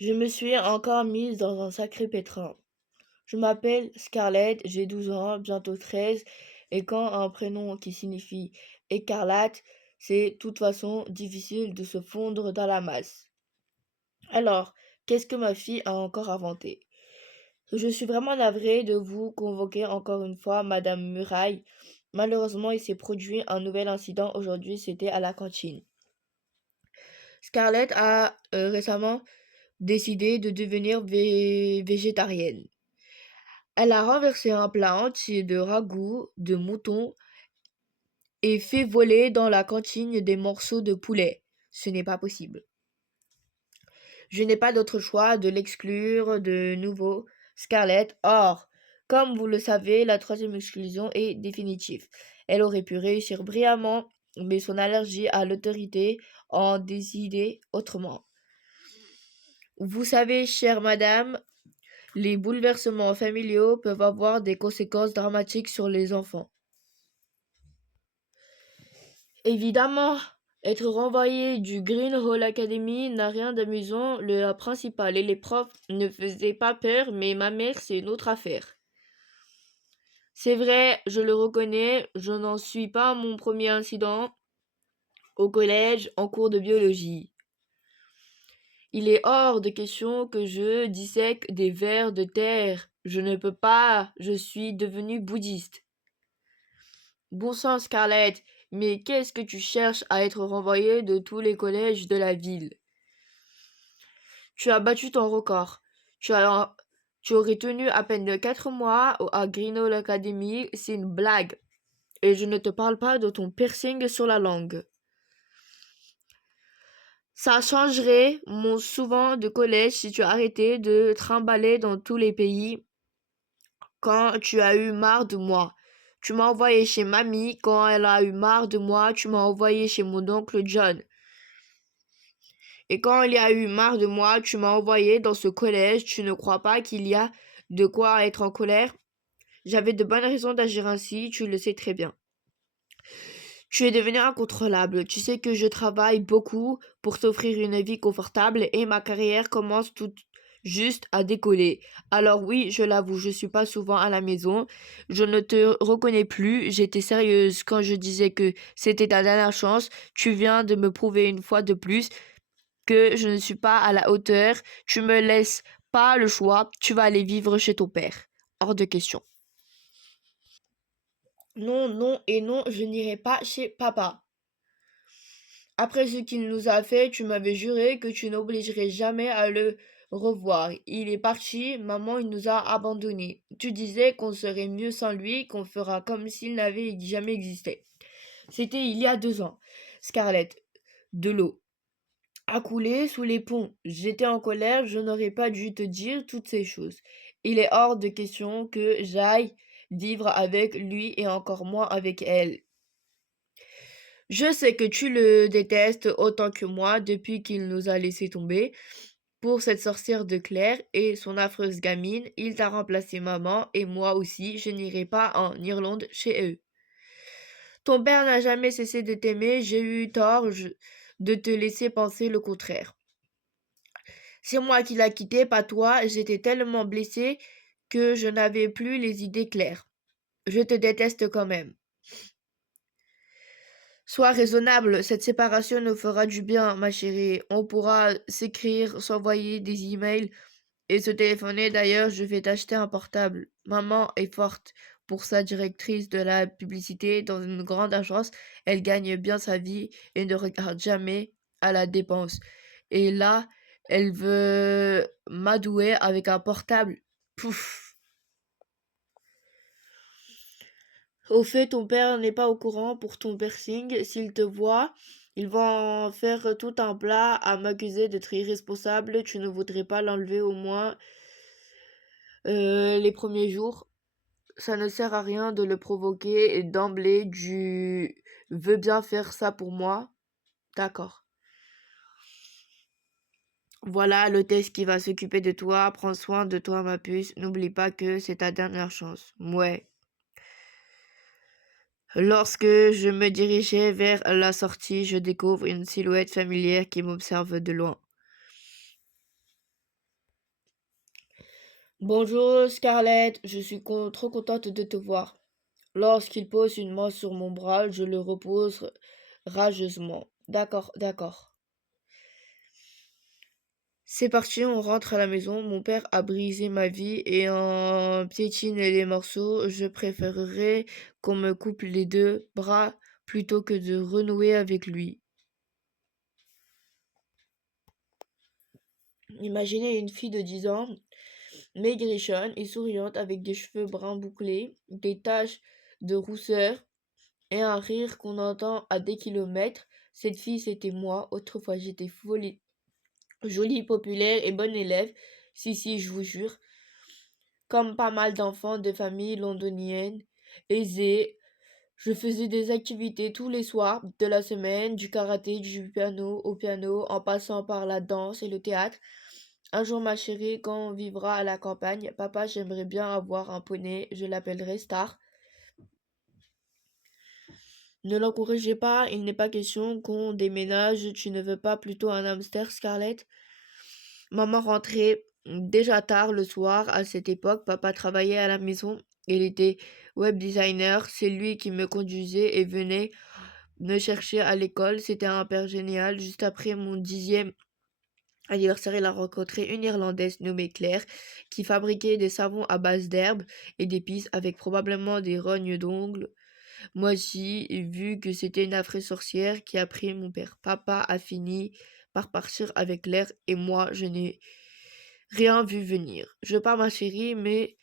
Je me suis encore mise dans un sacré pétrin. Je m'appelle Scarlett, j'ai 12 ans, bientôt 13, et quand un prénom qui signifie écarlate, c'est de toute façon difficile de se fondre dans la masse. Alors, qu'est-ce que ma fille a encore inventé? Je suis vraiment navrée de vous convoquer encore une fois, Madame Muraille. Malheureusement, il s'est produit un nouvel incident aujourd'hui, c'était à la cantine. Scarlett a récemment décidé de devenir végétarienne. Elle a renversé un plat entier de ragoût de mouton et fait voler dans la cantine des morceaux de poulet. Ce n'est pas possible. Je n'ai pas d'autre choix de l'exclure de nouveau, Scarlett. Or, comme vous le savez, la troisième exclusion est définitive. Elle aurait pu réussir brillamment, mais son allergie à l'autorité en décidait autrement. Vous savez, chère madame, les bouleversements familiaux peuvent avoir des conséquences dramatiques sur les enfants. Évidemment, être renvoyé du Green Hall Academy n'a rien d'amusant. La principale et les profs ne faisaient pas peur, mais ma mère, c'est une autre affaire. C'est vrai, je le reconnais, je n'en suis pas à mon premier incident au collège en cours de biologie. Il est hors de question que je dissèque des vers de terre. Je ne peux pas, je suis devenue bouddhiste. Bon sang, Scarlett, mais qu'est-ce que tu cherches à être renvoyée de tous les collèges de la ville? Tu as battu ton record. Tu as, tu aurais tenu à peine 4 mois à Greenwell Academy, c'est une blague. Et je ne te parle pas de ton piercing sur la langue. Ça changerait mon souvent de collège si tu arrêtais de trimballer dans tous les pays quand tu as eu marre de moi. Tu m'as envoyé chez mamie quand elle a eu marre de moi, tu m'as envoyé chez mon oncle John. Et quand il y a eu marre de moi, tu m'as envoyé dans ce collège, tu ne crois pas qu'il y a de quoi être en colère? J'avais de bonnes raisons d'agir ainsi, tu le sais très bien. Tu es devenu incontrôlable. Tu sais que je travaille beaucoup pour t'offrir une vie confortable et ma carrière commence tout juste à décoller. Alors oui, je l'avoue, je suis pas souvent à la maison. Je ne te reconnais plus. J'étais sérieuse quand je disais que c'était ta dernière chance. Tu viens de me prouver une fois de plus que je ne suis pas à la hauteur. Tu me laisses pas le choix. Tu vas aller vivre chez ton père. Hors de question. Non, non et non, je n'irai pas chez papa. Après ce qu'il nous a fait, tu m'avais juré que tu n'obligerais jamais à le revoir. Il est parti, maman, il nous a abandonnés. Tu disais qu'on serait mieux sans lui, qu'on fera comme s'il n'avait jamais existé. C'était il y a 2 ans. Scarlett, de l'eau a coulé sous les ponts. J'étais en colère, je n'aurais pas dû te dire toutes ces choses. Il est hors de question que j'aille vivre avec lui et encore moins avec elle. Je sais que tu le détestes autant que moi depuis qu'il nous a laissé tomber. Pour cette sorcière de Claire et son affreuse gamine, il t'a remplacé maman et moi aussi, je n'irai pas en Irlande chez eux. Ton père n'a jamais cessé de t'aimer, j'ai eu tort de te laisser penser le contraire. C'est moi qui l'ai quitté, pas toi, j'étais tellement blessée que je n'avais plus les idées claires. Je te déteste quand même. Sois raisonnable, cette séparation nous fera du bien, ma chérie. On pourra s'écrire, s'envoyer des emails et se téléphoner. D'ailleurs, je vais t'acheter un portable. Maman est forte pour sa directrice de la publicité dans une grande agence. Elle gagne bien sa vie et ne regarde jamais à la dépense. Et là, elle veut m'adouer avec un portable. Pouf. Au fait, ton père n'est pas au courant pour ton piercing. S'il te voit, il va en faire tout un plat à m'accuser d'être irresponsable. Tu ne voudrais pas l'enlever au moins les premiers jours. Ça ne sert à rien de le provoquer et d'emblée du veux bien faire ça pour moi. D'accord. Voilà l'hôtesse qui va s'occuper de toi. Prends soin de toi, ma puce. N'oublie pas que c'est ta dernière chance. Ouais. Lorsque je me dirigeais vers la sortie, je découvre une silhouette familière qui m'observe de loin. Bonjour Scarlett, je suis trop contente de te voir. Lorsqu'il pose une main sur mon bras, je le repose rageusement. D'accord, d'accord. C'est parti, on rentre à la maison. Mon père a brisé ma vie et en piétine les morceaux. Je préférerais qu'on me coupe les deux bras plutôt que de renouer avec lui. Imaginez une fille de 10 ans, maigrichonne et souriante avec des cheveux bruns bouclés, des taches de rousseur et un rire qu'on entend à des kilomètres. Cette fille, c'était moi. Autrefois, j'étais folie, jolie, populaire et bonne élève. Si, si, je vous jure. Comme pas mal d'enfants de familles londoniennes aisées, je faisais des activités tous les soirs de la semaine, du karaté, du piano au piano, en passant par la danse et le théâtre. Un jour, ma chérie, quand on vivra à la campagne, papa, j'aimerais bien avoir un poney, je l'appellerai Star. Ne l'encouragez pas, il n'est pas question qu'on déménage, tu ne veux pas plutôt un hamster, Scarlett? Maman rentrait déjà tard le soir à cette époque, papa travaillait à la maison, il était web designer, c'est lui qui me conduisait et venait me chercher à l'école, c'était un père génial. Juste après mon 10e anniversaire, il a rencontré une Irlandaise nommée Claire qui fabriquait des savons à base d'herbes et d'épices avec probablement des rognes d'ongles. Moi aussi, vu que c'était une affreuse sorcière qui a pris mon père. Papa a fini par partir avec l'air et moi, je n'ai rien vu venir. Je pars, ma chérie, mais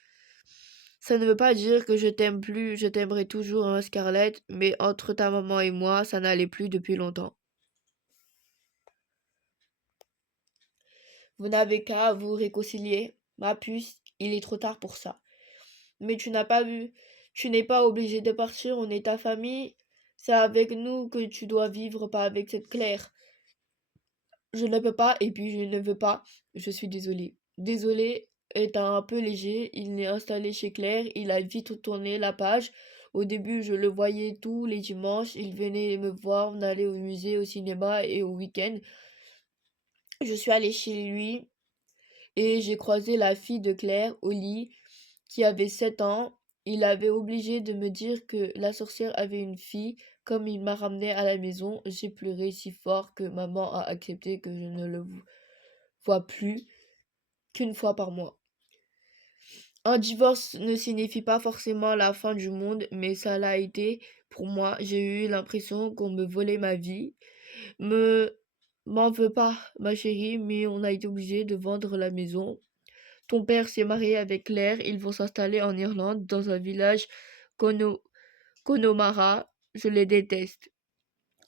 ça ne veut pas dire que je t'aime plus, je t'aimerai toujours, hein, Scarlett, mais entre ta maman et moi, ça n'allait plus depuis longtemps. Vous n'avez qu'à vous réconcilier, ma puce, il est trop tard pour ça. Mais tu n'as pas vu, tu n'es pas obligé de partir, on est ta famille, c'est avec nous que tu dois vivre, pas avec cette Claire. Je ne peux pas et puis je ne veux pas. Je suis désolée. Désolée est un peu léger. Il est installé chez Claire. Il a vite tourné la page. Au début, je le voyais tous les dimanches. Il venait me voir. On allait au musée, au cinéma et au week-end. Je suis allée chez lui et j'ai croisé la fille de Claire au lit qui avait 7 ans. Il avait obligé de me dire que la sorcière avait une fille. Comme il m'a ramenée à la maison, j'ai pleuré si fort que maman a accepté que je ne le vois plus qu'une fois par mois. Un divorce ne signifie pas forcément la fin du monde, mais ça l'a été pour moi. J'ai eu l'impression qu'on me volait ma vie. Me m'en veux pas, ma chérie, mais on a été obligé de vendre la maison. Ton père s'est marié avec Claire, ils vont s'installer en Irlande, dans un village Cono- Connemara. Je les déteste.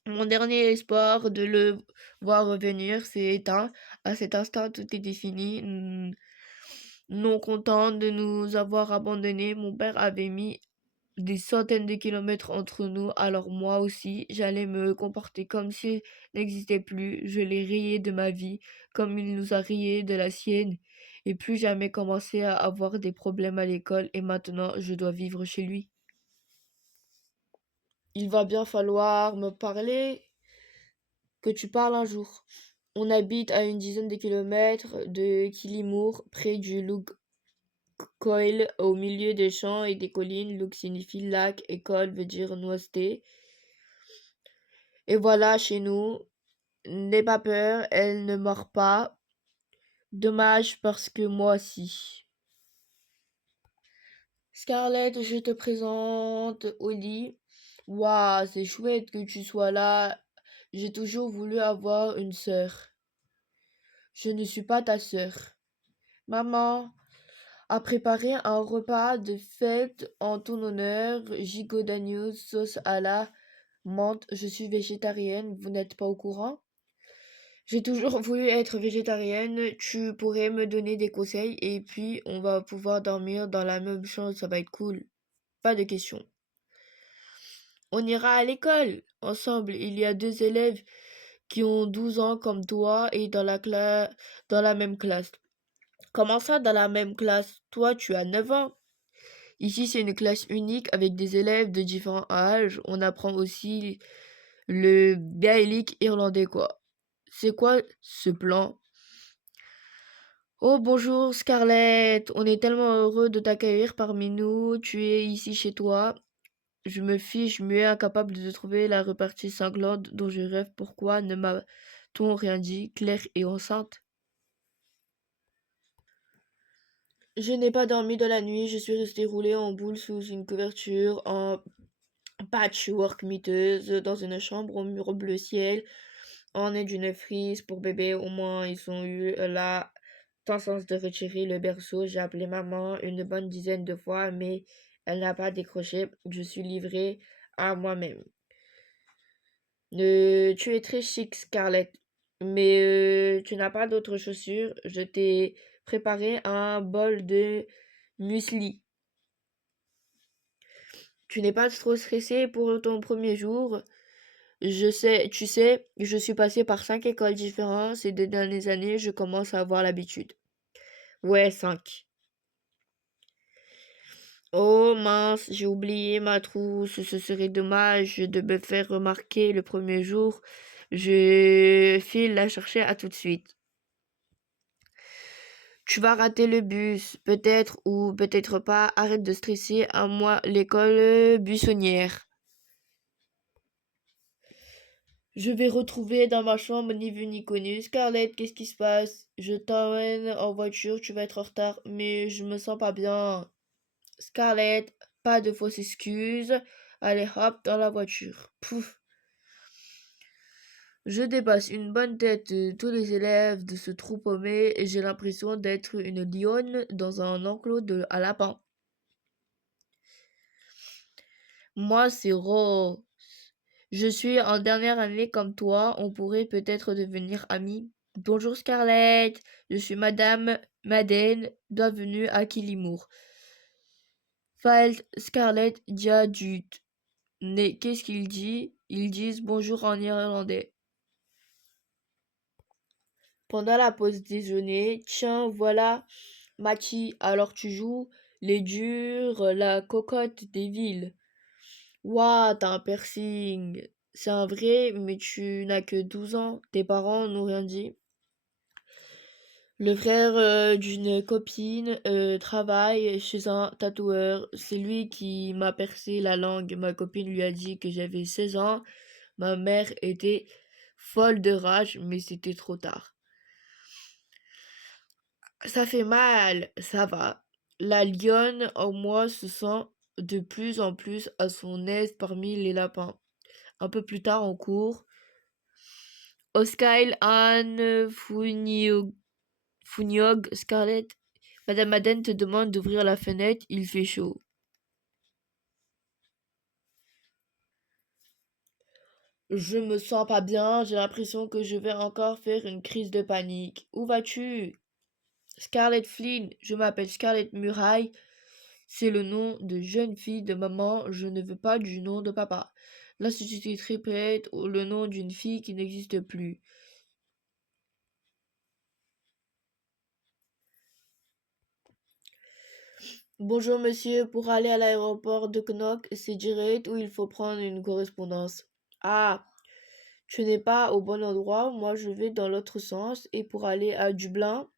Mon dernier espoir de le voir revenir s'est éteint. À cet instant, tout était fini. Non content de nous avoir abandonnés, mon père avait mis des centaines de kilomètres entre nous, alors moi aussi, j'allais me comporter comme s'il n'existait plus. Je l'ai rayé de ma vie, comme il nous a rayé de la sienne, et plus jamais commencer à avoir des problèmes à l'école, et maintenant je dois vivre chez lui. Il va bien falloir me parler, que tu parles un jour. On habite à une dizaine de kilomètres de Killimore, près du Lough Coil, au milieu des champs et des collines. Lough signifie lac et Coil veut dire noisette. Et voilà chez nous. N'aie pas peur, elle ne mord pas. Dommage parce que moi aussi. Scarlett, je te présente Oli. Waouh, c'est chouette que tu sois là. J'ai toujours voulu avoir une sœur. Je ne suis pas ta sœur. Maman a préparé un repas de fête en ton honneur, gigot d'agneau, sauce à la menthe. Je suis végétarienne, vous n'êtes pas au courant? J'ai toujours voulu être végétarienne, tu pourrais me donner des conseils et puis on va pouvoir dormir dans la même chambre, ça va être cool. Pas de questions. On ira à l'école ensemble. Il y a 2 élèves qui ont 12 ans comme toi et dans la même classe. Comment ça, dans la même classe? Toi, tu as 9 ans. Ici, c'est une classe unique avec des élèves de différents âges. On apprend aussi le gaélique irlandais, quoi. C'est quoi ce plan? Oh bonjour Scarlett, on est tellement heureux de t'accueillir parmi nous, tu es ici chez toi. Je me fiche muet, incapable de trouver la repartie sanglante dont je rêve. Pourquoi ne m'a-t-on rien dit? Claire est enceinte. Je n'ai pas dormi de la nuit, je suis restée roulée en boule sous une couverture en patchwork miteuse dans une chambre au mur bleu ciel, ornée d'une frise pour bébé. Au moins, ils ont eu la tentation de retirer le berceau. J'ai appelé maman une bonne dizaine de fois, mais elle n'a pas décroché. Je suis livrée à moi-même. Tu es très chic, Scarlett, mais tu n'as pas d'autres chaussures. Je t'ai préparé un bol de muesli. Tu n'es pas trop stressée pour ton premier jour? Je sais, tu sais, je suis passée par 5 écoles différentes ces 2 dernières années, je commence à avoir l'habitude. Ouais, 5. Oh mince, j'ai oublié ma trousse, ce serait dommage de me faire remarquer le premier jour. Je file la chercher à tout de suite. Tu vas rater le bus, peut-être ou peut-être pas. Arrête de stresser, à moi l'école buissonnière. Je vais retrouver dans ma chambre ni vu ni connu. Scarlett, qu'est-ce qui se passe? Je t'emmène en voiture, tu vas être en retard, mais je me sens pas bien. Scarlett, pas de fausses excuses. Allez hop, dans la voiture. Pouf. Je dépasse une bonne tête de tous les élèves de ce trou paumé et j'ai l'impression d'être une lionne dans un enclos à lapins. Moi, c'est Rose. Je suis en dernière année comme toi, on pourrait peut-être devenir amis. Bonjour Scarlett, je suis Madame Madeleine, bienvenue à Kilimour. Falt Scarlett Diadut. Mais qu'est-ce qu'ils disent? Ils disent bonjour en irlandais. Pendant la pause déjeuner, tiens, voilà, Machi, alors tu joues les durs, la cocotte des villes. Ouah, t'as un piercing. C'est un vrai, mais tu n'as que 12 ans. Tes parents n'ont rien dit. Le frère d'une copine travaille chez un tatoueur. C'est lui qui m'a percé la langue. Ma copine lui a dit que j'avais 16 ans. Ma mère était folle de rage, mais c'était trop tard. Ça fait mal, ça va. La lionne en moi se sent de plus en plus à son aise parmi les lapins. Un peu plus tard en cours, Oscar Anne Funiog Scarlett, Madame Madeleine te demande d'ouvrir la fenêtre, il fait chaud. Je me sens pas bien, j'ai l'impression que je vais encore faire une crise de panique. Où vas-tu? Scarlett Flynn, je m'appelle Scarlett Muraille. C'est le nom de jeune fille de maman, je ne veux pas du nom de papa. L'institutrice répète le nom d'une fille qui n'existe plus. Bonjour monsieur, pour aller à l'aéroport de Knock, c'est direct ou il faut prendre une correspondance? Ah, tu n'es pas au bon endroit, moi je vais dans l'autre sens et pour aller à Dublin,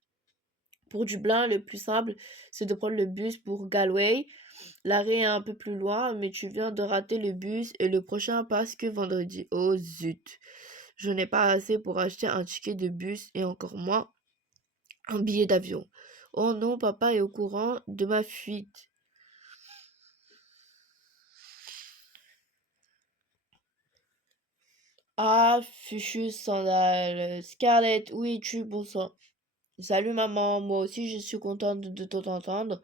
pour Dublin, le plus simple, c'est de prendre le bus pour Galway. L'arrêt est un peu plus loin, mais tu viens de rater le bus et le prochain passe que vendredi. Oh zut, je n'ai pas assez pour acheter un ticket de bus et encore moins un billet d'avion. Oh non, papa est au courant de ma fuite. Ah, fichu sandale. Scarlett, où es-tu, bon sang? Salut maman, moi aussi je suis contente de t'entendre.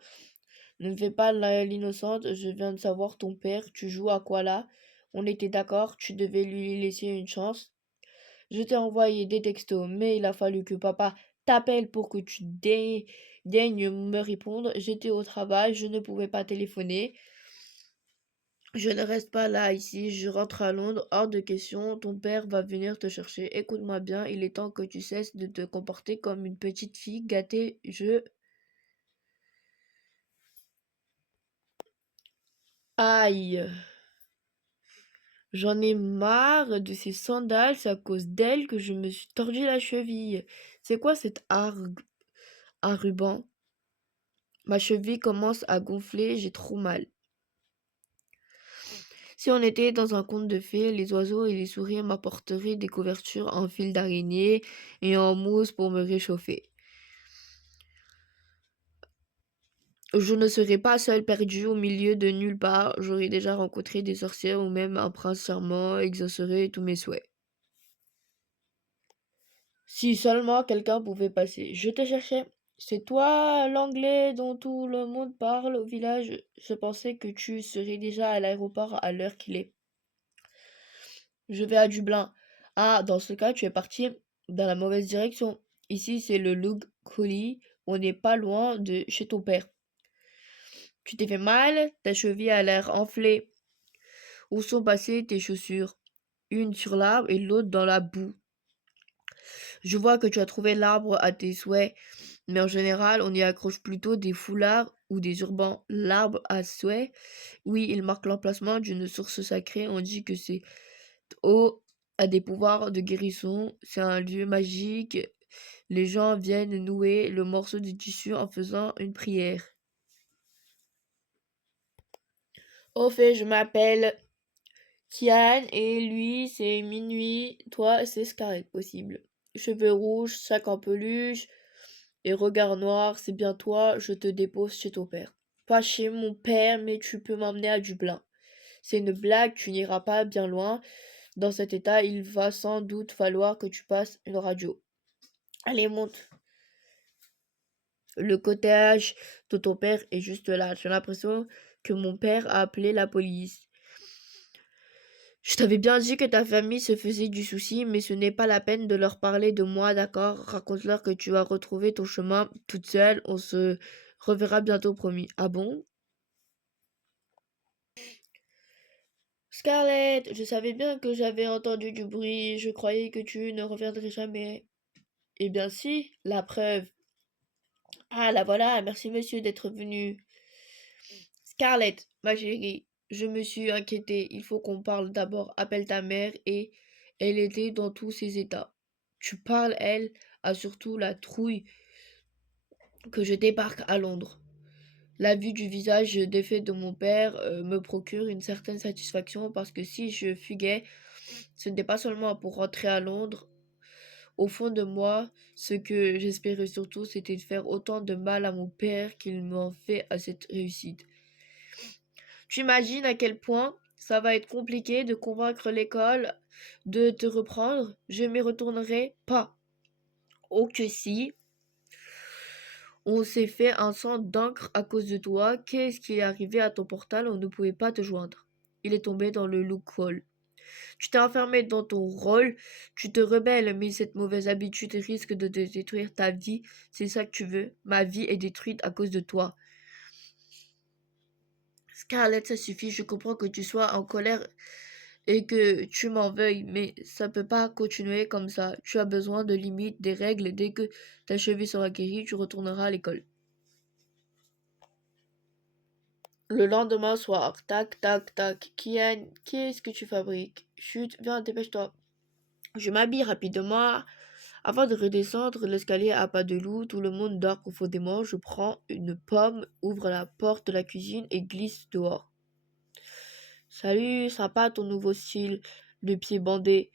Ne me fais pas l'innocente, je viens de savoir ton père, tu joues à quoi là? On était d'accord, tu devais lui laisser une chance. Je t'ai envoyé des textos, mais il a fallu que papa t'appelle pour que tu daignes me répondre. J'étais au travail, je ne pouvais pas téléphoner. Je ne reste pas là ici, je rentre à Londres, hors de question, ton père va venir te chercher. Écoute-moi bien, il est temps que tu cesses de te comporter comme une petite fille gâtée. Aïe, j'en ai marre de ces sandales, c'est à cause d'elles que je me suis tordu la cheville. C'est quoi cette un ruban. Ma cheville commence à gonfler, j'ai trop mal. Si on était dans un conte de fées, les oiseaux et les souris m'apporteraient des couvertures en fil d'araignée et en mousse pour me réchauffer. Je ne serais pas seule perdue au milieu de nulle part. J'aurais déjà rencontré des sorcières ou même un prince charmant exaucerait tous mes souhaits. Si seulement quelqu'un pouvait passer. Je te cherchais. C'est toi l'anglais dont tout le monde parle au village. Je pensais que tu serais déjà à l'aéroport à l'heure qu'il est. Je vais à Dublin. Ah, dans ce cas, tu es parti dans la mauvaise direction. Ici, c'est le Lug Collie. On n'est pas loin de chez ton père. Tu t'es fait mal, ta cheville a l'air enflée. Où sont passées tes chaussures? Une sur l'arbre et l'autre dans la boue. Je vois que tu as trouvé l'arbre à tes souhaits, mais en général, on y accroche plutôt des foulards ou des urbans. L'arbre à souhait, oui, il marque l'emplacement d'une source sacrée. On dit que c'est eau a des pouvoirs de guérison. C'est un lieu magique. Les gens viennent nouer le morceau de tissu en faisant une prière. Au fait, je m'appelle Kian et lui, c'est Minuit. Toi, c'est Scarlett, possible. Cheveux rouges, sac en peluche et regard noir, c'est bien toi, je te dépose chez ton père. Pas chez mon père, mais tu peux m'emmener à Dublin. C'est une blague, tu n'iras pas bien loin. Dans cet état, il va sans doute falloir que tu passes une radio. Allez, monte. Le cottage de ton père est juste là. J'ai l'impression que mon père a appelé la police. Je t'avais bien dit que ta famille se faisait du souci, mais ce n'est pas la peine de leur parler de moi, d'accord? Raconte-leur que tu as retrouvé ton chemin toute seule. On se reverra bientôt, promis. Ah bon? Scarlett, je savais bien que j'avais entendu du bruit. Je croyais que tu ne reviendrais jamais. Eh bien si, la preuve. Ah, la voilà, merci monsieur d'être venu. Scarlett, ma chérie, je me suis inquiétée. Il faut qu'on parle d'abord. Appelle ta mère et elle était dans tous ses états. Tu parles, elle, a surtout la trouille que je débarque à Londres. La vue du visage défait de mon père me procure une certaine satisfaction parce que si je fuguais, ce n'était pas seulement pour rentrer à Londres. Au fond de moi, ce que j'espérais surtout, c'était de faire autant de mal à mon père qu'il m'en fait à cette réussite. Tu imagines à quel point ça va être compliqué de convaincre l'école de te reprendre? Je m'y retournerai pas. Oh que si, on s'est fait un sang d'encre à cause de toi. Qu'est-ce qui est arrivé à ton portal? On ne pouvait pas te joindre. Il est tombé dans le loophole. Tu t'es enfermé dans ton rôle, tu te rebelles, mais cette mauvaise habitude risque de te détruire ta vie. C'est ça que tu veux? Ma vie est détruite à cause de toi. Scarlett, ça suffit, je comprends que tu sois en colère et que tu m'en veuilles, mais ça peut pas continuer comme ça. Tu as besoin de limites, des règles. Dès que ta cheville sera guérie, tu retourneras à l'école. Le lendemain soir, tac, tac, tac. Kian, qu'est-ce que tu fabriques? Chut, viens, dépêche-toi. Je m'habille rapidement. Avant de redescendre l'escalier à pas de loup, tout le monde dort profondément. Je prends une pomme, ouvre la porte de la cuisine et glisse dehors. Salut, sympa ton nouveau style, le pied bandé.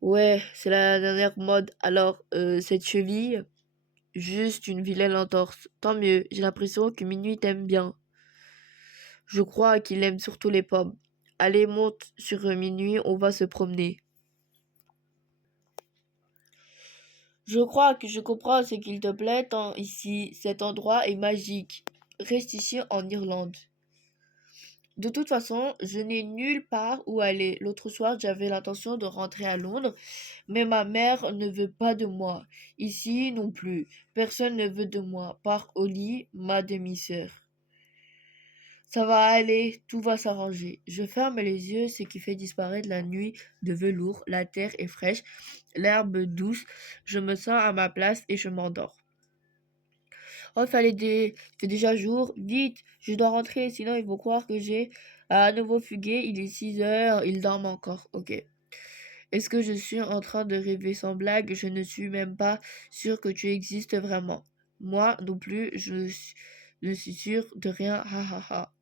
Ouais, c'est la dernière mode. Alors, cette cheville, juste une vilaine entorse. Tant mieux, j'ai l'impression que Minuit t'aime bien. Je crois qu'il aime surtout les pommes. Allez, monte sur Minuit, on va se promener. Je crois que je comprends ce qu'il te plaît tant ici. Cet endroit est magique. Reste ici en Irlande. De toute façon, je n'ai nulle part où aller. L'autre soir, j'avais l'intention de rentrer à Londres, mais ma mère ne veut pas de moi. Ici non plus. Personne ne veut de moi, par Holly, ma demi-sœur. Ça va aller, tout va s'arranger. Je ferme les yeux, ce qui fait disparaître la nuit de velours. La terre est fraîche, l'herbe douce. Je me sens à ma place et je m'endors. Oh, fait déjà jour. Vite, je dois rentrer, sinon ils vont croire que j'ai à nouveau fugué. Il est 6 heures, ils dorment encore. Ok. Est-ce que je suis en train de rêver sans blague? Je ne suis même pas sûre que tu existes vraiment. Moi non plus, je suis sûre de rien. Ha ha ha.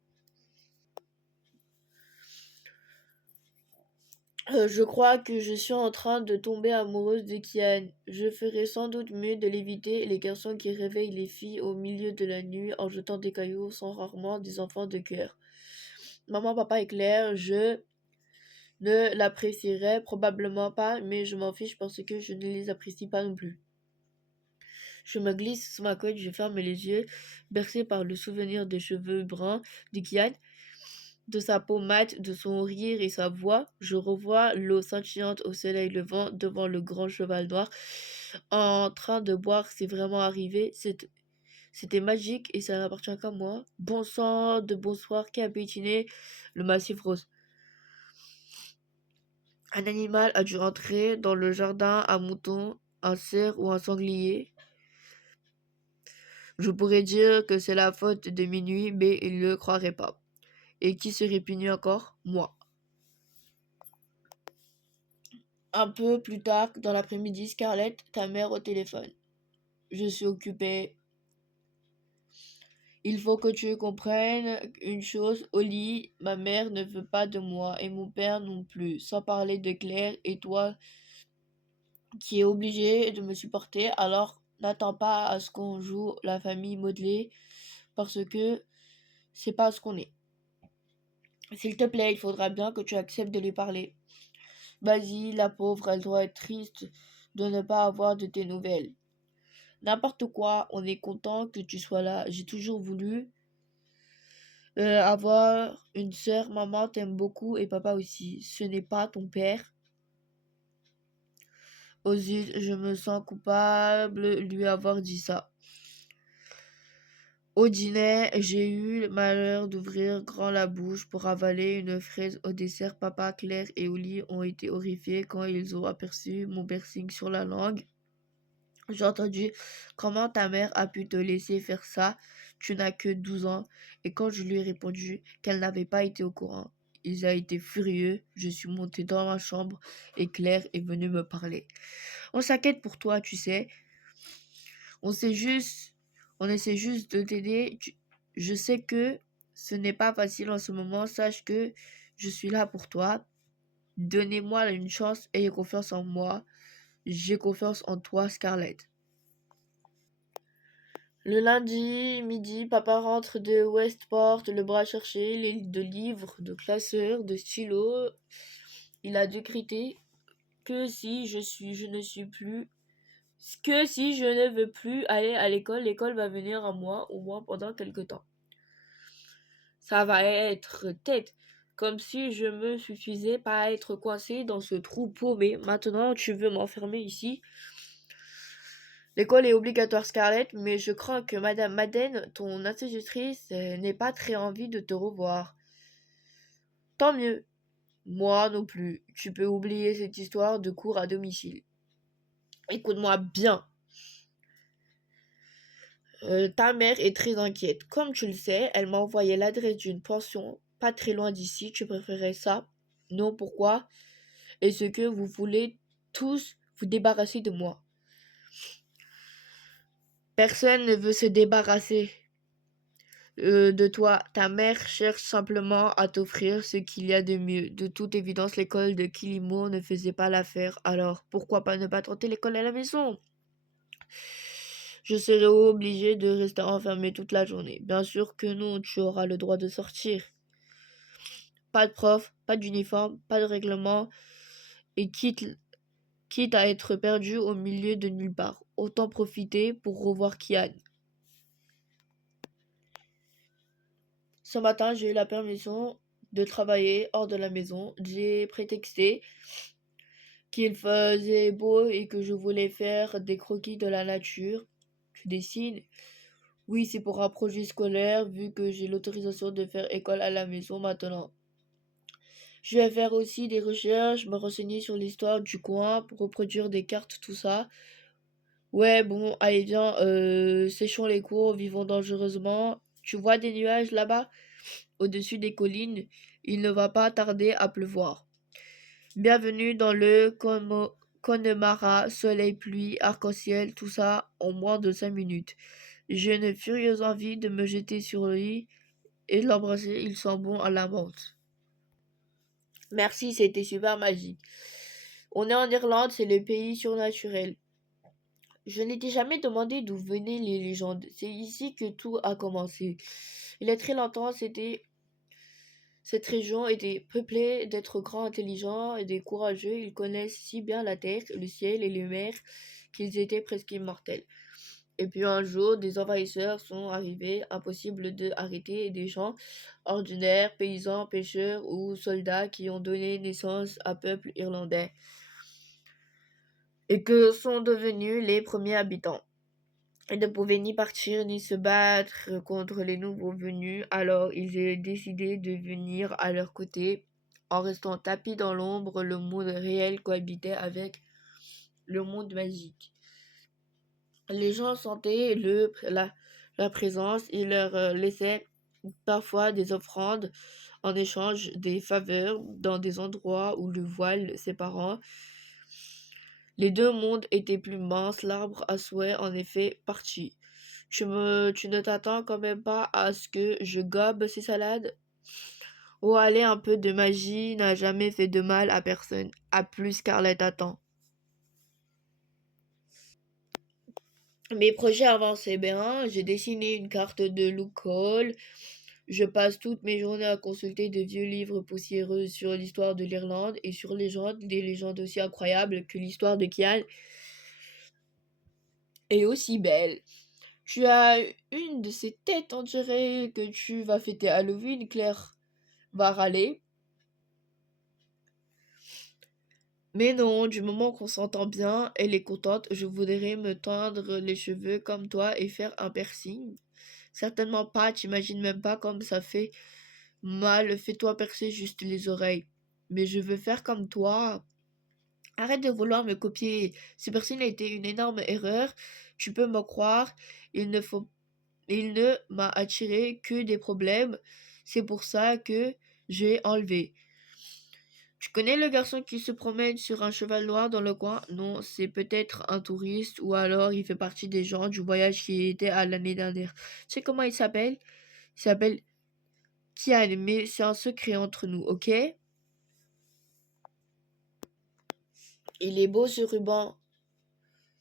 Je crois que je suis en train de tomber amoureuse de Kian. Je ferais sans doute mieux de l'éviter. Les garçons qui réveillent les filles au milieu de la nuit en jetant des cailloux sont rarement des enfants de cœur. Maman, papa et Claire, je ne l'apprécierais probablement pas, mais je m'en fiche parce que je ne les apprécie pas non plus. Je me glisse sous ma couette, je ferme les yeux, bercé par le souvenir des cheveux bruns de Kian, de sa peau mate, de son rire et sa voix. Je revois l'eau scintillante au soleil levant devant le grand cheval noir en train de boire. C'est vraiment arrivé. C'était magique et ça n'appartient qu'à moi. Bon sang de bonsoir qui a pétiné le massif rose. Un animal a dû rentrer dans le jardin, un mouton, un cerf ou un sanglier. Je pourrais dire que c'est la faute de minuit, mais il ne le croirait pas. Et qui serait puni encore? Moi. Un peu plus tard dans l'après-midi, Scarlett, ta mère au téléphone. Je suis occupée. Il faut que tu comprennes une chose, Oli, ma mère ne veut pas de moi et mon père non plus, sans parler de Claire et toi qui es obligé de me supporter, alors n'attends pas à ce qu'on joue la famille modelée parce que c'est pas ce qu'on est. S'il te plaît, il faudra bien que tu acceptes de lui parler. Vas-y, la pauvre, elle doit être triste de ne pas avoir de tes nouvelles. N'importe quoi, on est content que tu sois là. J'ai toujours voulu avoir une sœur. Maman t'aime beaucoup et papa aussi. Ce n'est pas ton père. Aux yeux, je me sens coupable de lui avoir dit ça. Au dîner, j'ai eu le malheur d'ouvrir grand la bouche pour avaler une fraise au dessert. Papa, Claire et Oli ont été horrifiés quand ils ont aperçu mon piercing sur la langue. J'ai entendu comment ta mère a pu te laisser faire ça. Tu n'as que 12 ans. Et quand je lui ai répondu qu'elle n'avait pas été au courant, il a été furieux. Je suis montée dans ma chambre et Claire est venue me parler. On s'inquiète pour toi, tu sais. On sait juste, on essaie juste de t'aider. Je sais que ce n'est pas facile en ce moment. Sache que je suis là pour toi. Donnez-moi une chance. Ayez confiance en moi. J'ai confiance en toi, Scarlett. Le lundi midi, papa rentre de Westport, le bras cherché, de livres, de classeurs, de stylos. Il a décrété que je ne suis plus, que si je ne veux plus aller à l'école, l'école va venir à moi, au moins pendant quelque temps. Ça va être tête, comme si je me suffisais pas à être coincé dans ce trou paumé. Maintenant, tu veux m'enfermer ici? L'école est obligatoire, Scarlett, mais je crains que Madame Madden, ton institutrice, n'ait pas très envie de te revoir. Tant mieux. Moi non plus. Tu peux oublier cette histoire de cours à domicile. Écoute-moi bien. Ta mère est très inquiète. Comme tu le sais, elle m'a envoyé l'adresse d'une pension pas très loin d'ici. Tu préférais ça? Non, pourquoi? Est-ce que vous voulez tous vous débarrasser de moi? Personne ne veut se débarrasser de toi. Ta mère cherche simplement à t'offrir ce qu'il y a de mieux. De toute évidence, l'école de Kilimo ne faisait pas l'affaire. Alors, pourquoi pas ne pas tenter l'école à la maison? Je serai obligée de rester enfermée toute la journée. Bien sûr que non, tu auras le droit de sortir. Pas de prof, pas d'uniforme, pas de règlement, et quitte à être perdu au milieu de nulle part. Autant profiter pour revoir Kian. Ce matin, j'ai eu la permission de travailler hors de la maison. J'ai prétexté qu'il faisait beau et que je voulais faire des croquis de la nature. Tu dessines? Oui, c'est pour un projet scolaire, vu que j'ai l'autorisation de faire école à la maison maintenant. Je vais faire aussi des recherches, me renseigner sur l'histoire du coin pour reproduire des cartes, tout ça. Ouais, bon, allez, viens, séchons les cours, vivons dangereusement. Tu vois des nuages là-bas, au-dessus des collines? Il ne va pas tarder à pleuvoir. Bienvenue dans le Connemara, soleil, pluie, arc-en-ciel, tout ça en moins de 5 minutes. J'ai une furieuse envie de me jeter sur lui et de l'embrasser, il sent bon à la menthe. Merci, c'était super magique. On est en Irlande, c'est le pays surnaturel. Je n'étais jamais demandé d'où venaient les légendes. C'est ici que tout a commencé. Il y a très longtemps, cette région était peuplée d'êtres grands, intelligents et des courageux. Ils connaissent si bien la terre, le ciel et les mers qu'ils étaient presque immortels. Et puis un jour, des envahisseurs sont arrivés, impossible de arrêter, et des gens ordinaires, paysans, pêcheurs ou soldats qui ont donné naissance à peuple irlandais et que sont devenus les premiers habitants. Ils ne pouvaient ni partir ni se battre contre les nouveaux venus, alors ils ont décidé de venir à leur côté. En restant tapis dans l'ombre, le monde réel cohabitait avec le monde magique. Les gens sentaient la présence, ils leur laissaient parfois des offrandes en échange des faveurs dans des endroits où le voile séparant les deux mondes étaient plus minces, l'arbre à souhait en effet parti. Tu ne t'attends quand même pas à ce que je gobe ces salades? Oh, allez, un peu de magie n'a jamais fait de mal à personne, à plus Scarlett attend. Mes projets avançaient bien, j'ai dessiné une carte de Luke Hall. Je passe toutes mes journées à consulter de vieux livres poussiéreux sur l'histoire de l'Irlande et sur des légendes aussi incroyables que l'histoire de Kian est aussi belle. Tu as une de ces têtes, on dirait que tu vas fêter Halloween, Claire va râler. Mais non, du moment qu'on s'entend bien, elle est contente. Je voudrais me teindre les cheveux comme toi et faire un piercing. Certainement pas, t'imagines même pas comme ça fait mal. Fais-toi percer juste les oreilles. Mais je veux faire comme toi. Arrête de vouloir me copier. Ce piercing a été une énorme erreur. Tu peux me croire. Il ne faut Il ne m'a attiré que des problèmes. C'est pour ça que j'ai enlevé. Tu connais le garçon qui se promène sur un cheval noir dans le coin? Non, c'est peut-être un touriste ou alors il fait partie des gens du voyage qui était à l'année dernière. Tu sais comment il s'appelle? Il s'appelle Kian, mais c'est un secret entre nous, ok? Il est beau ce ruban.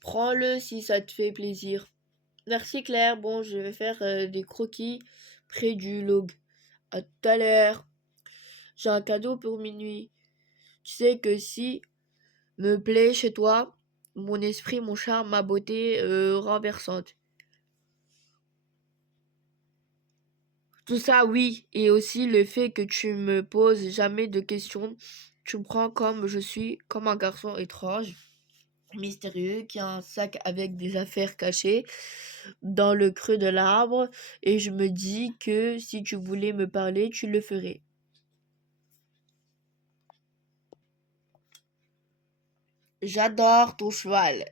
Prends-le si ça te fait plaisir. Merci Claire. Bon, je vais faire des croquis près du log. À tout à l'heure. J'ai un cadeau pour minuit. Tu sais que si me plaît chez toi, mon esprit, mon charme, ma beauté renversante. Tout ça, oui, et aussi le fait que tu me poses jamais de questions. Tu me prends comme je suis, comme un garçon étrange, mystérieux, qui a un sac avec des affaires cachées dans le creux de l'arbre, et je me dis que si tu voulais me parler, tu le ferais. J'adore ton cheval.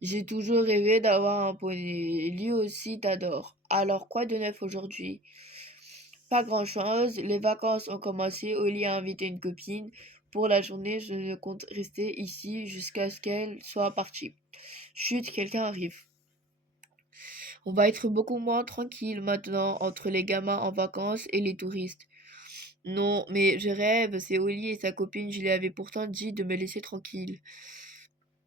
J'ai toujours rêvé d'avoir un poney. Lui aussi t'adore. Alors quoi de neuf aujourd'hui? Pas grand-chose. Les vacances ont commencé. Oli a invité une copine. Pour la journée, je ne compte rester ici jusqu'à ce qu'elle soit partie. Chut, quelqu'un arrive. On va être beaucoup moins tranquille maintenant entre les gamins en vacances et les touristes. Non, mais je rêve, c'est Oli et sa copine. Je lui avais pourtant dit de me laisser tranquille.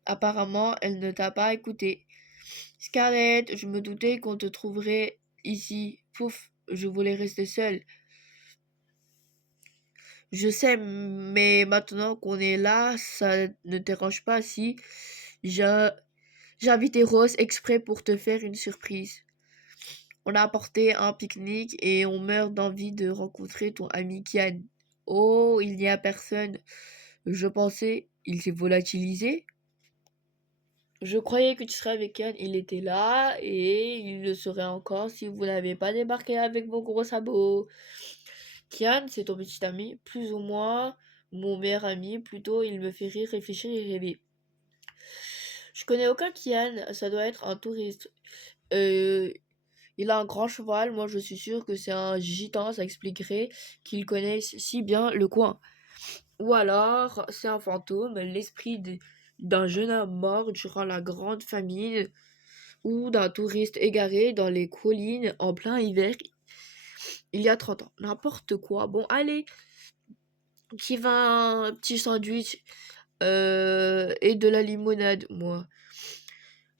Apparemment, elle ne t'a pas écouté. Scarlett, je me doutais qu'on te trouverait ici. Pouf, je voulais rester seule. Je sais, mais maintenant qu'on est là, ça ne te dérange pas si j'ai j'ai invité Rose exprès pour te faire une surprise. On a apporté un pique-nique et on meurt d'envie de rencontrer ton ami Kian. Oh, il n'y a personne. Je pensais, il s'est volatilisé. Je croyais que tu serais avec Kian, il était là et il le serait encore si vous n'avez pas débarqué avec vos gros sabots. Kian, c'est ton petit ami, plus ou moins mon meilleur ami, plutôt il me fait rire, réfléchir et rêver. Je connais aucun Kian, ça doit être un touriste. Euh, il a un grand cheval, moi je suis sûre que c'est un gitan, ça expliquerait qu'il connaisse si bien le coin. Ou alors, c'est un fantôme, d'un jeune homme mort durant la grande famine ou d'un touriste égaré dans les collines en plein hiver il y a 30 ans. N'importe quoi. Bon, allez, qui va un petit sandwich et de la limonade, moi.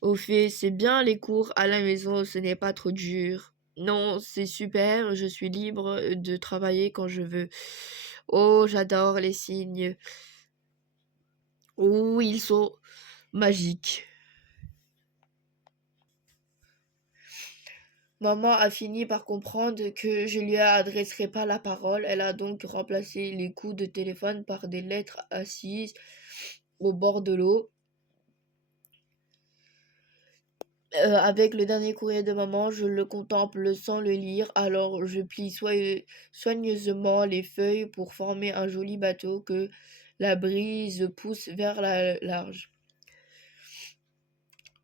Au fait, c'est bien les cours à la maison, ce n'est pas trop dur. Non, c'est super, je suis libre de travailler quand je veux. Oh, j'adore les signes. Oh, ils sont magiques. Maman a fini par comprendre que je lui adresserais pas la parole. Elle a donc remplacé les coups de téléphone par des lettres assises au bord de l'eau. Avec le dernier courrier de maman, je le contemple sans le lire, alors je plie soigneusement les feuilles pour former un joli bateau que la brise pousse vers la large.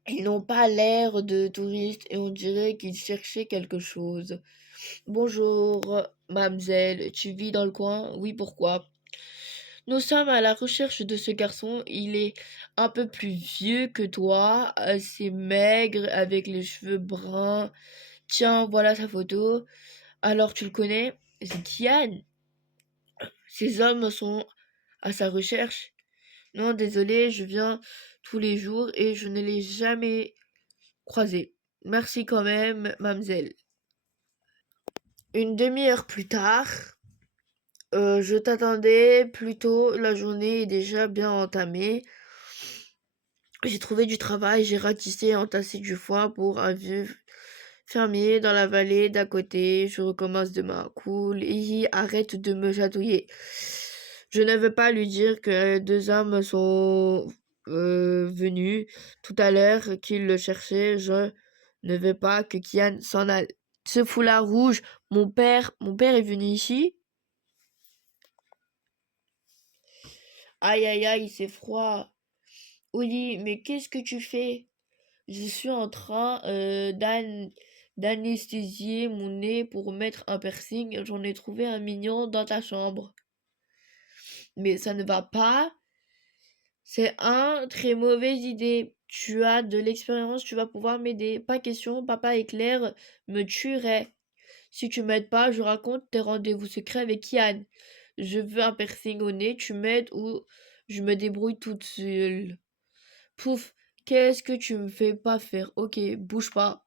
Ils n'ont pas l'air de touristes et on dirait qu'ils cherchaient quelque chose. Bonjour, mademoiselle, tu vis dans le coin? Oui, pourquoi? Nous sommes à la recherche de ce garçon. Il est un peu plus vieux que toi, assez maigre, avec les cheveux bruns. Tiens, voilà sa photo. Alors tu le connais? C'est Kian. Ces hommes sont à sa recherche. Non, désolé, je viens tous les jours et je ne l'ai jamais croisé. Merci quand même, mademoiselle. Une demi-heure plus tard, je t'attendais plus tôt, la journée est déjà bien entamée. J'ai trouvé du travail, j'ai ratissé et entassé du foin pour un vieux fermier dans la vallée d'à côté. Je recommence demain. Cool, hihi, arrête de me chatouiller. Je ne veux pas lui dire que deux hommes sont venus tout à l'heure qu'ils le cherchaient. Je ne veux pas que Kian s'en aille. Ce foulard rouge, mon père est venu ici. Aïe aïe aïe, c'est froid. Oli, mais qu'est-ce que tu fais? Je suis en train d'anesthésier mon nez pour mettre un piercing. J'en ai trouvé un mignon dans ta chambre. Mais ça ne va pas. C'est une très mauvaise idée. Tu as de l'expérience, tu vas pouvoir m'aider. Pas question, papa éclair me tuerait. Si tu m'aides pas, je raconte tes rendez-vous secrets avec Yann. Je veux un piercing au nez, tu m'aides ou je me débrouille toute seule. Pouf, qu'est-ce que tu me fais pas faire? Ok, bouge pas.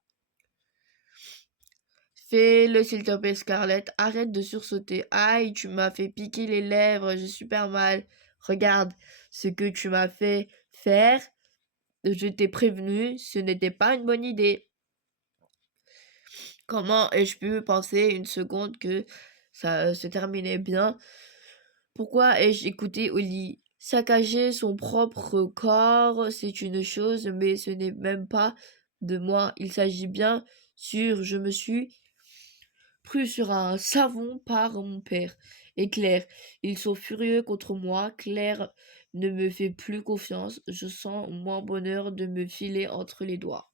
Fais-le s'il te plaît, Scarlett. Arrête de sursauter. Aïe, tu m'as fait piquer les lèvres. J'ai super mal. Regarde ce que tu m'as fait faire. Je t'ai prévenu, ce n'était pas une bonne idée. Comment ai-je pu penser une seconde que ça se terminait bien? Pourquoi ai-je écouté Oli? Saccager son propre corps, c'est une chose, mais ce n'est même pas de moi. Il s'agit bien sûr, je me suis pris sur un savon par mon père et Claire. Ils sont furieux contre moi. Claire ne me fait plus confiance. Je sens mon bonheur de me filer entre les doigts.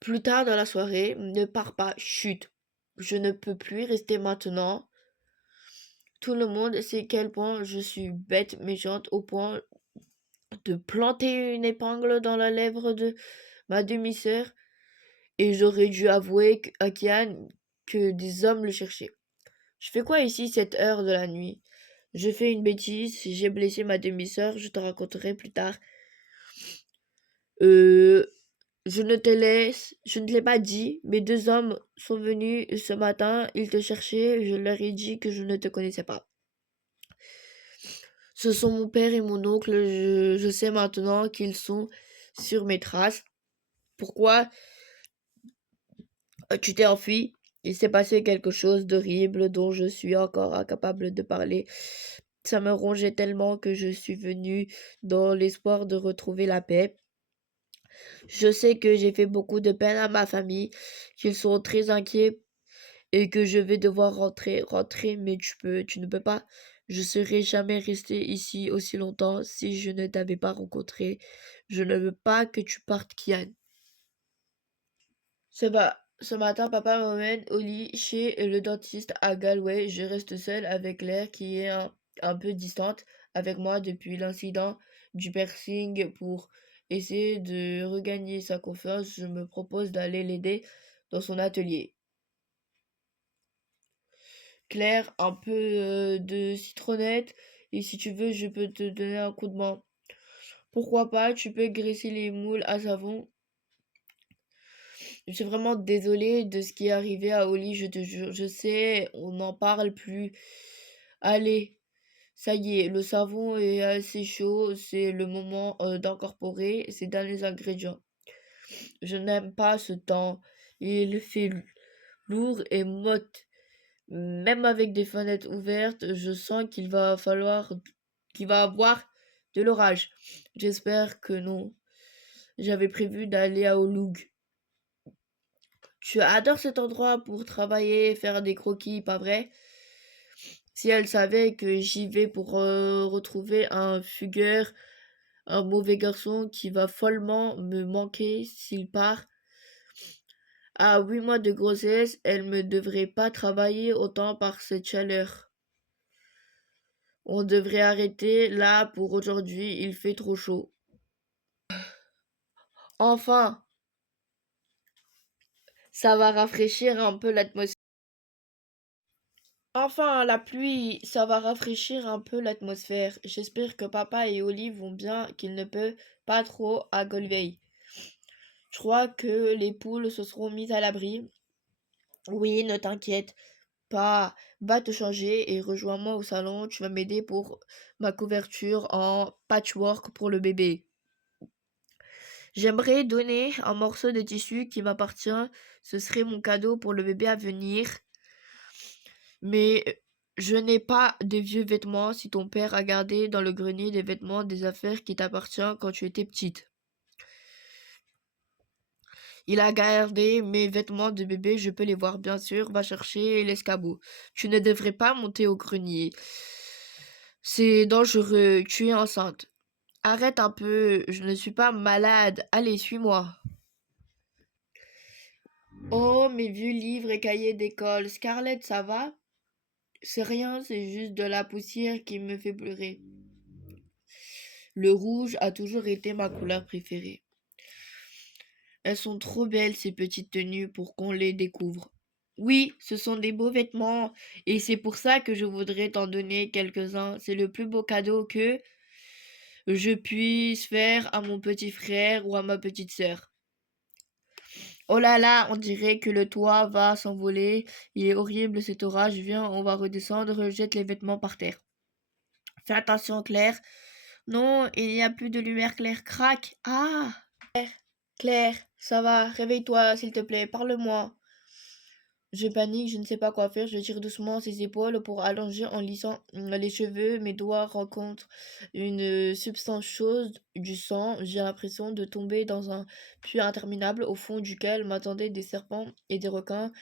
Plus tard dans la soirée, ne pars pas, chut. Je ne peux plus rester maintenant. Tout le monde sait quel point je suis bête, méchante, au point de planter une épingle dans la lèvre de ma demi-sœur, et j'aurais dû avouer à Kian que des hommes le cherchaient. Je fais quoi ici cette heure de la nuit? Je fais une bêtise, j'ai blessé ma demi-sœur, je te raconterai plus tard. Euh, je ne te l'ai pas dit, mais deux hommes sont venus ce matin, ils te cherchaient, je leur ai dit que je ne te connaissais pas. Ce sont mon père et mon oncle, je sais maintenant qu'ils sont sur mes traces. Pourquoi tu t'es enfui? Il s'est passé quelque chose d'horrible dont je suis encore incapable de parler. Ça me rongeait tellement que je suis venue dans l'espoir de retrouver la paix. Je sais que j'ai fait beaucoup de peine à ma famille, qu'ils sont très inquiets et que je vais devoir rentrer, mais tu ne peux pas. Je serais jamais resté ici aussi longtemps si je ne t'avais pas rencontré. Je ne veux pas que tu partes, Kian. Ça va. Ce matin, papa m'emmène au lit chez le dentiste à Galway. Je reste seule avec Claire qui est un peu distante avec moi depuis l'incident du piercing. Pour essayer de regagner sa confiance, je me propose d'aller l'aider dans son atelier. Claire, un peu de citronnette et si tu veux, je peux te donner un coup de main. Pourquoi pas, tu peux graisser les moules à savon. Je suis vraiment désolée de ce qui est arrivé à Oli, je te jure. Je sais, on n'en parle plus. Allez, ça y est, le savon est assez chaud. C'est le moment d'incorporer ces derniers ingrédients. Je n'aime pas ce temps. Il fait lourd et motte. Même avec des fenêtres ouvertes, je sens qu'il va avoir de l'orage. J'espère que non. J'avais prévu d'aller à Oloug. Tu adores cet endroit pour travailler, faire des croquis, pas vrai? Si elle savait que j'y vais pour retrouver un fugueur, un mauvais garçon qui va follement me manquer s'il part. À 8 mois de grossesse, elle ne devrait pas travailler autant par cette chaleur. On devrait arrêter là pour aujourd'hui, il fait trop chaud. Enfin, ça va rafraîchir un peu l'atmosphère. Enfin, la pluie, ça va rafraîchir un peu l'atmosphère. J'espère que papa et Olive vont bien, qu'il ne peut pas trop à Galway. Je crois que les poules se seront mises à l'abri. Oui, ne t'inquiète pas. Va te changer et rejoins-moi au salon. Tu vas m'aider pour ma couverture en patchwork pour le bébé. J'aimerais donner un morceau de tissu qui m'appartient. Ce serait mon cadeau pour le bébé à venir. Mais je n'ai pas de vieux vêtements si ton père a gardé dans le grenier des vêtements des affaires qui t'appartiennent quand tu étais petite. Il a gardé mes vêtements de bébé, je peux les voir bien sûr. Va chercher l'escabeau. Tu ne devrais pas monter au grenier. C'est dangereux, tu es enceinte. Arrête un peu, je ne suis pas malade. Allez, suis-moi. Oh, mes vieux livres et cahiers d'école. Scarlett, ça va? C'est rien, c'est juste de la poussière qui me fait pleurer. Le rouge a toujours été ma couleur préférée. Elles sont trop belles, ces petites tenues, pour qu'on les découvre. Oui, ce sont des beaux vêtements, et c'est pour ça que je voudrais t'en donner quelques-uns. C'est le plus beau cadeau que je puisse faire à mon petit frère ou à ma petite sœur. Oh là là, on dirait que le toit va s'envoler. Il est horrible cet orage. Viens, on va redescendre, jette les vêtements par terre. Fais attention, Claire. Non, il n'y a plus de lumière, Claire craque. Ah! Claire, ça va, réveille-toi, s'il te plaît, parle-moi. Je panique, je ne sais pas quoi faire, je tire doucement ses épaules pour allonger en lissant les cheveux. Mes doigts rencontrent une substance chaude, du sang. J'ai l'impression de tomber dans un puits interminable au fond duquel m'attendaient des serpents et des requins.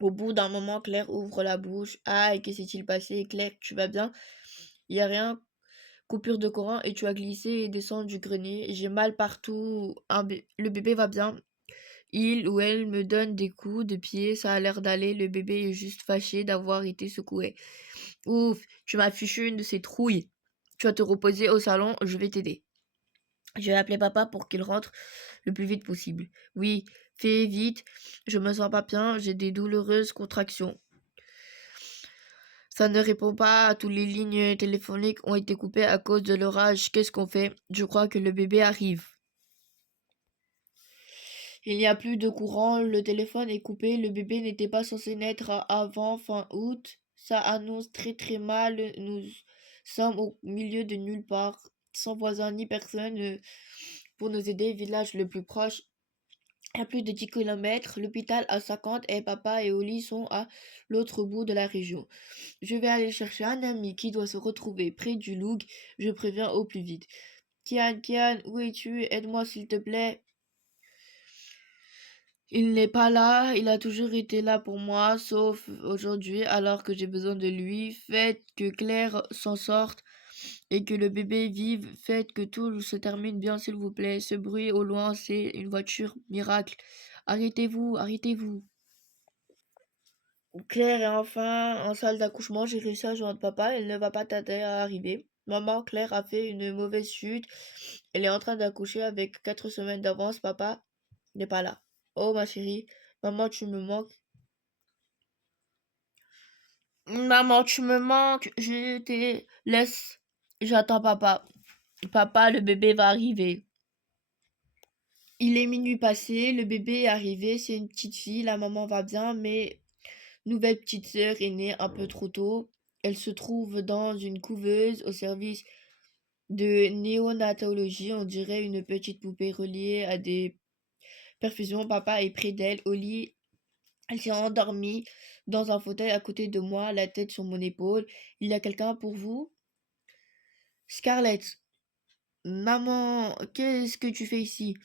Au bout d'un moment, Claire ouvre la bouche. Ah, et que s'est-il passé? Claire, tu vas bien? Il y a rien. Coupure de courant et tu as glissé et descendu du grenier. J'ai mal partout. Le bébé va bien. Il ou elle me donne des coups de pied. Ça a l'air d'aller. Le bébé est juste fâché d'avoir été secoué. Ouf, tu m'as fichu une de ces trouilles. Tu vas te reposer au salon. Je vais t'aider. Je vais appeler papa pour qu'il rentre le plus vite possible. Oui, fais vite. Je me sens pas bien. J'ai des douloureuses contractions. Ça ne répond pas, à toutes les lignes téléphoniques ont été coupées à cause de l'orage. Qu'est-ce qu'on fait? Je crois que le bébé arrive. Il n'y a plus de courant, le téléphone est coupé, le bébé n'était pas censé naître avant fin août. Ça annonce très très mal. Nous sommes au milieu de nulle part, sans voisins ni personne pour nous aider. Village le plus proche à plus de 10 kilomètres, l'hôpital à 50 et papa et Oli sont à l'autre bout de la région. Je vais aller chercher un ami qui doit se retrouver près du Loug. Je préviens au plus vite. Kian, Kian, où es-tu? Aide-moi s'il te plaît. Il n'est pas là, il a toujours été là pour moi, sauf aujourd'hui, alors que j'ai besoin de lui. Faites que Claire s'en sorte et que le bébé vive. Faites que tout se termine bien, s'il vous plaît. Ce bruit au loin, c'est une voiture miracle. Arrêtez-vous, arrêtez-vous. Claire est enfin en salle d'accouchement. J'ai réussi à joindre papa. Elle ne va pas tarder à arriver. Maman, Claire a fait une mauvaise chute. Elle est en train d'accoucher avec 4 semaines d'avance. Papa n'est pas là. Oh ma chérie, maman, tu me manques. Maman, tu me manques. Je te laisse. J'attends papa. Papa, le bébé va arriver. Il est minuit passé, le bébé est arrivé, c'est une petite fille, la maman va bien, mais nouvelle petite sœur est née un peu trop tôt. Elle se trouve dans une couveuse au service de néonatologie, on dirait une petite poupée reliée à des perfusions. Papa est près d'elle, au lit. Elle s'est endormie dans un fauteuil à côté de moi, la tête sur mon épaule. Il y a quelqu'un pour vous? Scarlett, maman, qu'est-ce que tu fais ici?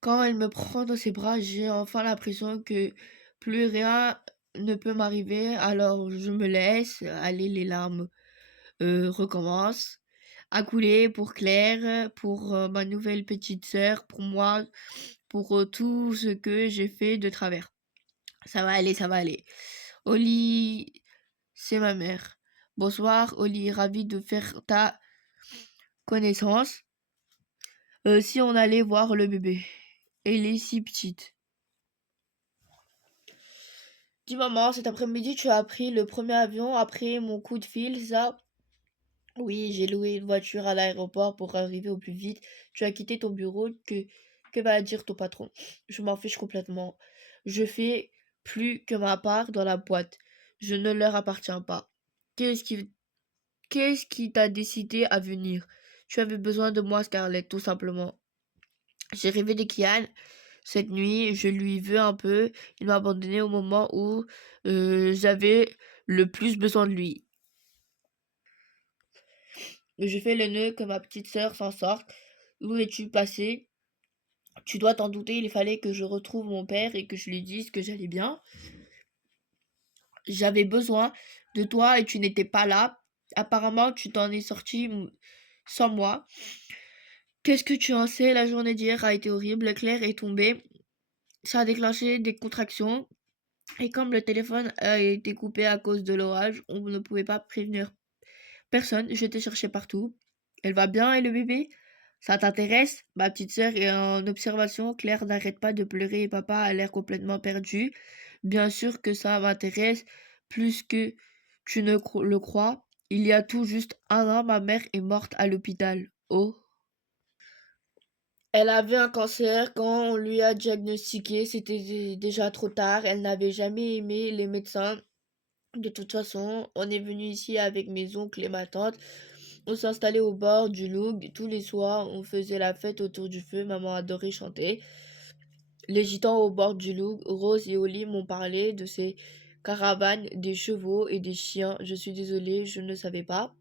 Quand elle me prend dans ses bras, j'ai enfin l'impression que plus rien ne peut m'arriver, alors je me laisse aller, les larmes recommencent à couler pour Claire, pour ma nouvelle petite sœur, pour moi, pour tout ce que j'ai fait de travers. Ça va aller, ça va aller. Oli, c'est ma mère. Bonsoir, Oli, ravi de faire ta connaissance. Si on allait voir le bébé. Elle est si petite. Dis maman, cet après-midi, tu as pris le premier avion après mon coup de fil, ça? Oui, j'ai loué une voiture à l'aéroport pour arriver au plus vite. Tu as quitté ton bureau, que va dire ton patron? Je m'en fiche complètement. Je fais plus que ma part dans la boîte. Je ne leur appartiens pas. Qu'est-ce qui, qu'est-ce qui t'a décidé à venir? Tu avais besoin de moi, Scarlett, tout simplement. J'ai rêvé de Kian cette nuit, je lui veux un peu. Il m'a abandonné au moment où j'avais le plus besoin de lui. Je fais le nœud que ma petite sœur s'en sorte. Où es-tu passé? Tu dois t'en douter, il fallait que je retrouve mon père et que je lui dise que j'allais bien. J'avais besoin de toi et tu n'étais pas là. Apparemment, tu t'en es sorti sans moi. Qu'est-ce que tu en sais? La journée d'hier a été horrible. Claire est tombée. Ça a déclenché des contractions. Et comme le téléphone a été coupé à cause de l'orage, on ne pouvait pas prévenir personne. Je t'ai cherché partout. Elle va bien et le bébé? Ça t'intéresse? Ma petite sœur est en observation. Claire n'arrête pas de pleurer et papa a l'air complètement perdu. Bien sûr que ça m'intéresse plus que tu ne le crois. Il y a tout juste un an, ma mère est morte à l'hôpital. Oh. Elle avait un cancer quand on lui a diagnostiqué. C'était déjà trop tard. Elle n'avait jamais aimé les médecins. De toute façon, on est venu ici avec mes oncles et ma tante. On s'installait au bord du Loug. Tous les soirs, on faisait la fête autour du feu. Maman adorait chanter. Les gitans au bord du Loug, Rose et Oli m'ont parlé de ces caravanes, des chevaux et des chiens. Je suis désolée, je ne savais pas.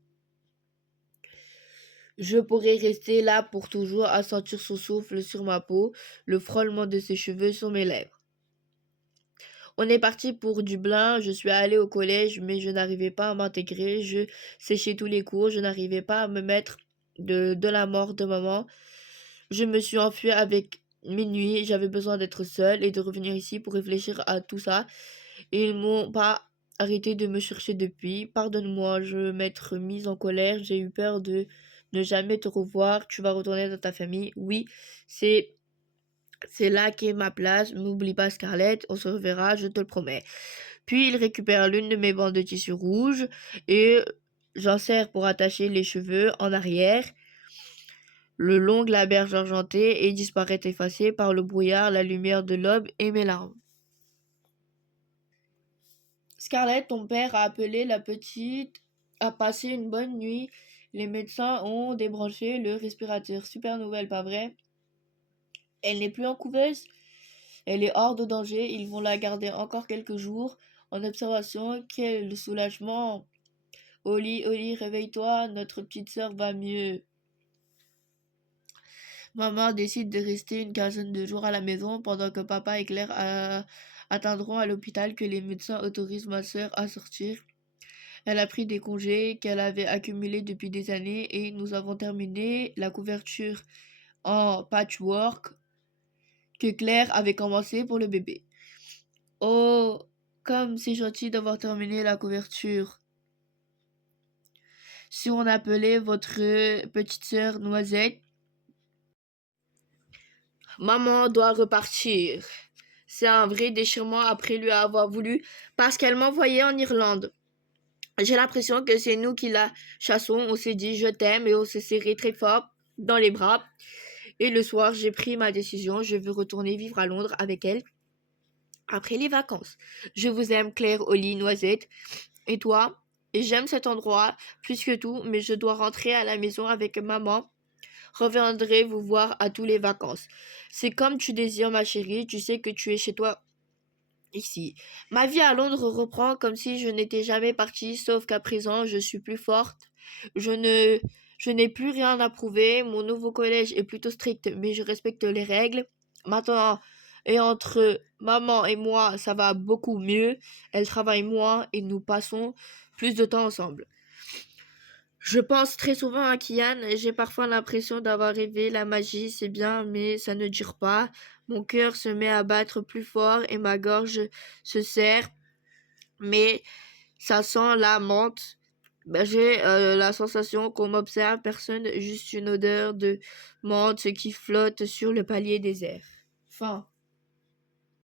Je pourrais rester là pour toujours à sentir son souffle sur ma peau, le frôlement de ses cheveux sur mes lèvres. On est parti pour Dublin, je suis allée au collège, mais je n'arrivais pas à m'intégrer, je séchais tous les cours, je n'arrivais pas à me mettre de la mort de maman. Je me suis enfuie avec mes nuits, j'avais besoin d'être seule et de revenir ici pour réfléchir à tout ça. Et ils m'ont pas arrêté de me chercher depuis. Pardonne-moi, je vais m'être mise en colère, j'ai eu peur de ne jamais te revoir, tu vas retourner dans ta famille. Oui, c'est c'est là qu'est ma place. N'oublie pas Scarlett, on se reverra, je te le promets. Puis il récupère l'une de mes bandes de tissu rouge et j'en sers pour attacher les cheveux en arrière. Le long de la berge argentée et disparaît effacé par le brouillard, la lumière de l'aube et mes larmes. Scarlett, ton père a appelé la petite à passer une bonne nuit. Les médecins ont débranché le respirateur. Super nouvelle, pas vrai? Elle n'est plus en couveuse? Elle est hors de danger, ils vont la garder encore quelques jours en observation. Quel soulagement! Oli, Oli, réveille-toi, notre petite sœur va mieux. Maman décide de rester une quinzaine de jours à la maison pendant que papa et Claire attendront à l'hôpital que les médecins autorisent ma sœur à sortir. Elle a pris des congés qu'elle avait accumulés depuis des années et nous avons terminé la couverture en patchwork que Claire avait commencé pour le bébé. Oh, comme c'est gentil d'avoir terminé la couverture. Si on appelait votre petite sœur Noisette, maman doit repartir. C'est un vrai déchirement après lui avoir voulu parce qu'elle m'envoyait en Irlande. J'ai l'impression que c'est nous qui la chassons. On s'est dit je t'aime et on s'est serré très fort dans les bras. Et le soir, j'ai pris ma décision. Je veux retourner vivre à Londres avec elle après les vacances. Je vous aime, Claire, Holly, Noisette. Et toi? Et j'aime cet endroit plus que tout, mais je dois rentrer à la maison avec maman. Reviendrai vous voir à tous les vacances. C'est comme tu désires, ma chérie. Tu sais que tu es chez toi ici. Ma vie à Londres reprend comme si je n'étais jamais partie, sauf qu'à présent, je suis plus forte. Je ne, je n'ai plus rien à prouver. Mon nouveau collège est plutôt strict, mais je respecte les règles. Maintenant, et entre maman et moi, ça va beaucoup mieux. Elle travaille moins et nous passons plus de temps ensemble. Je pense très souvent à Kian et j'ai parfois l'impression d'avoir rêvé la magie, c'est bien, mais ça ne dure pas. Mon cœur se met à battre plus fort et ma gorge se serre, mais ça sent la menthe. Ben, j'ai la sensation qu'on m'observe, personne, juste une odeur de menthe qui flotte sur le palier désert. Fin.